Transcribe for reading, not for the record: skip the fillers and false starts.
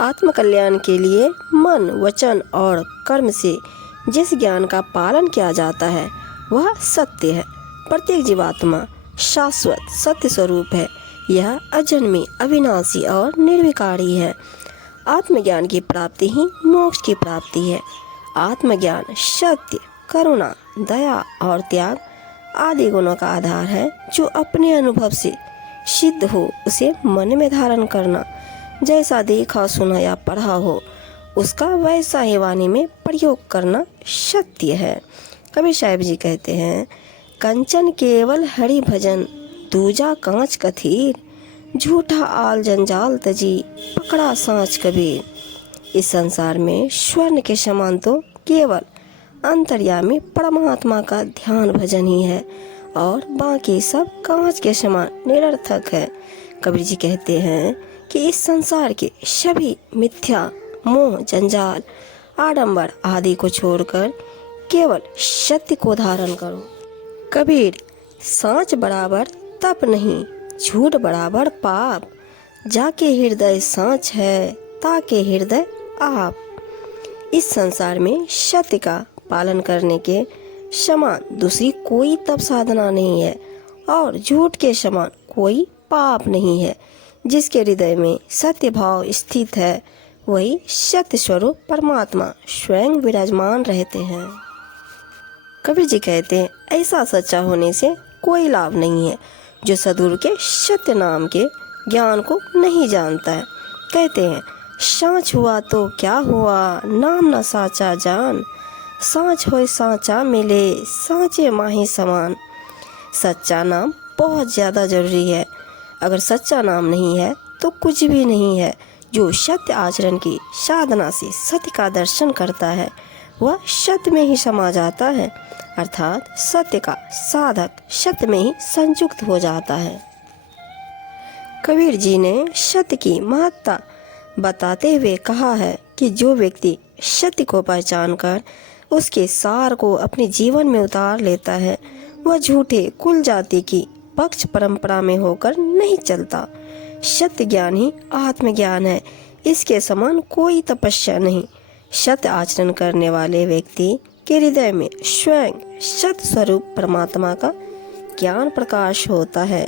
आत्मकल्याण के लिए मन, वचन और कर्म से जिस ज्ञान का पालन किया जाता है वह सत्य है। प्रत्येक जीवात्मा शाश्वत सत्य स्वरूप है। यह अजन्मी, अविनाशी और निर्विकारी है। आत्मज्ञान की प्राप्ति ही मोक्ष की प्राप्ति है। आत्मज्ञान सत्य, करुणा, दया और त्याग आदि गुणों का आधार है। जो अपने अनुभव से सिद्ध हो उसे मन में धारण करना, जैसा देखा, सुना या पढ़ा हो उसका वैसा ही वाणी में प्रयोग करना सत्य है। कबीर साहब जी कहते हैं, कंचन केवल हरि भजन, दूजा कांच कथीर, झूठा आल जंजाल तजी, पकड़ा सांच कबीर। इस संसार में स्वर्ण के समान तो केवल अंतर्यामी परमात्मा का ध्यान भजन ही है और बाकी सब कांच के समान निरर्थक है। कबीर जी कहते हैं कि इस संसार के सभी मिथ्या, मोह, जंजाल, आडंबर आदि को छोड़कर केवल सत्य को धारण करो। कबीर, सांच बराबर तप नहीं, झूठ बराबर पाप, जाके हृदय सांच है, ताके हृदय आप। इस संसार में सत्य का पालन करने के समान दूसरी कोई तप साधना नहीं है और झूठ के समान कोई पाप नहीं है। जिसके हृदय में सत्य भाव स्थित है वही सत्य स्वरूप परमात्मा स्वयं विराजमान रहते हैं। कबीर जी कहते हैं, ऐसा सच्चा होने से कोई लाभ नहीं है जो सद्गुरु के सत्य नाम के ज्ञान को नहीं जानता है। कहते हैं, सांच हुआ तो क्या हुआ, नाम न साचा जान, सांच होए सांचा मिले, सांचे माही समान। सच्चा नाम बहुत ज़्यादा जरूरी है। अगर सच्चा नाम नहीं है तो कुछ भी नहीं है। जो सत्य आचरण की साधना से सत्य का दर्शन करता है वह सत्य में ही समा जाता है, अर्थात सत्य का साधक सत्य में ही संयुक्त हो जाता है। कबीर जी ने सत्य की महत्ता बताते हुए कहा है कि जो व्यक्ति सत्य को पहचान कर उसके सार को अपने जीवन में उतार लेता है वह झूठे कुल जाति की पक्ष परंपरा में होकर नहीं चलता। सत्य ज्ञान ही आत्मज्ञान है। इसके समान कोई तपस्या नहीं। सत्य आचरण करने वाले व्यक्ति के हृदय में स्वयं सत्य स्वरूप परमात्मा का ज्ञान प्रकाश होता है।